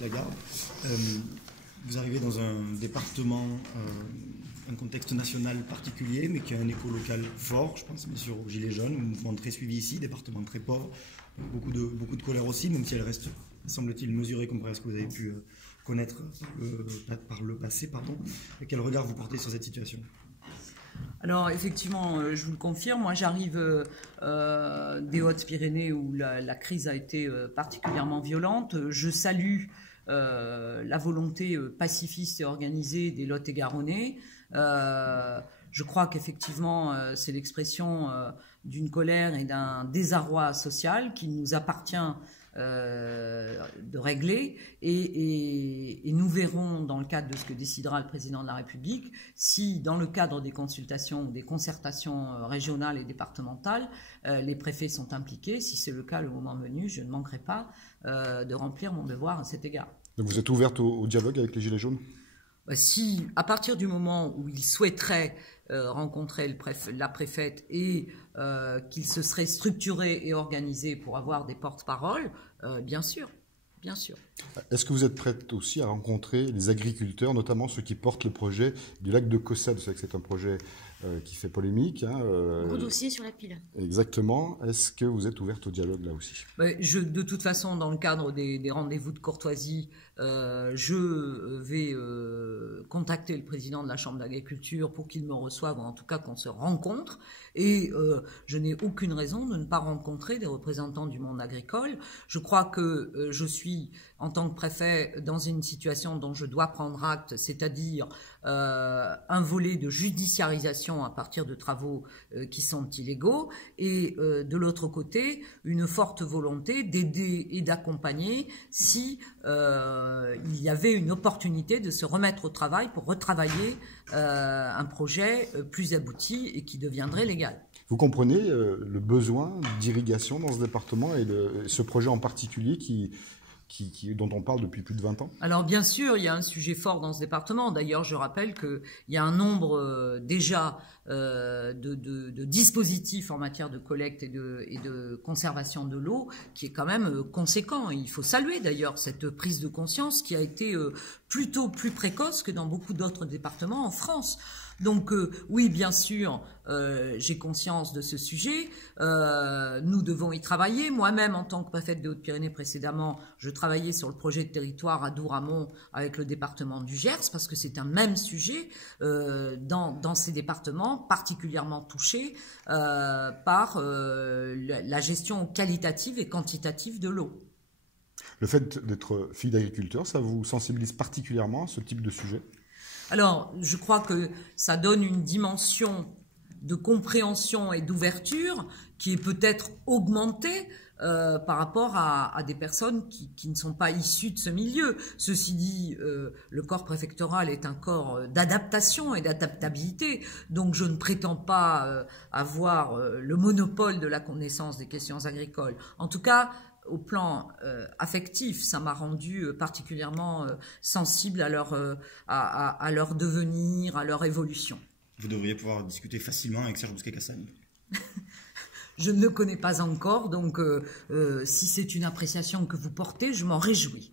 Lagarde. Vous arrivez dans un département, un contexte national particulier, mais qui a un écho local fort. Je pense bien sûr aux Gilets jaunes, un mouvement très suivi ici, département très pauvre, beaucoup de colère aussi, même si elle reste, semble-t-il, mesurée comparée à ce que vous avez pu connaître par le passé. Pardon. Et quel regard vous portez sur cette situation ? Alors effectivement, je vous le confirme, moi j'arrive des Hautes-Pyrénées où la crise a été particulièrement violente. Je salue la volonté pacifiste et organisée des Lot-et-Garonnais. Je crois qu'effectivement c'est l'expression d'une colère et d'un désarroi social qu'il nous appartient de régler et nous verrons dans le cadre de ce que décidera le président de la République si dans le cadre des consultations ou des concertations régionales et départementales les préfets sont impliqués. Si c'est le cas le moment venu, je ne manquerai pas de remplir mon devoir à cet égard. Donc vous êtes ouverte au dialogue avec les Gilets jaunes ? Si, à partir du moment où il souhaiterait rencontrer la préfète et qu'il se serait structuré et organisé pour avoir des porte-paroles, bien sûr, bien sûr. Est-ce que vous êtes prête aussi à rencontrer les agriculteurs, notamment ceux qui portent le projet du lac de Caussade? Vous savez que c'est un projet qui fait polémique. Gros dossier sur la pile. Exactement. Est-ce que vous êtes ouverte au dialogue là aussi? De toute façon, dans le cadre des rendez-vous de courtoisie, je vais contacter le président de la Chambre d'agriculture pour qu'il me reçoive, ou en tout cas qu'on se rencontre. Et je n'ai aucune raison de ne pas rencontrer des représentants du monde agricole. Je crois que je suis, en tant que préfet, dans une situation dont je dois prendre acte, c'est-à-dire un volet de judiciarisation à partir de travaux qui sont illégaux, et de l'autre côté, une forte volonté d'aider et d'accompagner si il y avait une opportunité de se remettre au travail pour retravailler un projet plus abouti et qui deviendrait légal. Vous comprenez le besoin d'irrigation dans ce département et ce projet en particulier dont on parle depuis plus de 20 ans? Alors bien sûr, il y a un sujet fort dans ce département. D'ailleurs, je rappelle qu'il y a un nombre déjà de dispositifs en matière de collecte et de conservation de l'eau qui est quand même conséquent. Il faut saluer d'ailleurs cette prise de conscience qui a été plutôt plus précoce que dans beaucoup d'autres départements en France. Donc oui, bien sûr, j'ai conscience de ce sujet. Nous devons y travailler. Moi-même, en tant que préfète des Hautes-Pyrénées précédemment, je travaillais sur le projet de territoire à Douramont avec le département du Gers parce que c'est un même sujet dans ces départements particulièrement touchés par la gestion qualitative et quantitative de l'eau. Le fait d'être fille d'agriculteur, ça vous sensibilise particulièrement à ce type de sujet ? Alors, je crois que ça donne une dimension de compréhension et d'ouverture qui est peut-être augmentée par rapport à des personnes qui ne sont pas issues de ce milieu. Ceci dit, le corps préfectoral est un corps d'adaptation et d'adaptabilité, donc je ne prétends pas avoir le monopole de la connaissance des questions agricoles. En tout cas, au plan affectif, ça m'a rendu particulièrement sensible à leur devenir, à leur évolution. Vous devriez pouvoir discuter facilement avec Serge Bousquet-Cassagne. Je ne le connais pas encore, donc si c'est une appréciation que vous portez, je m'en réjouis.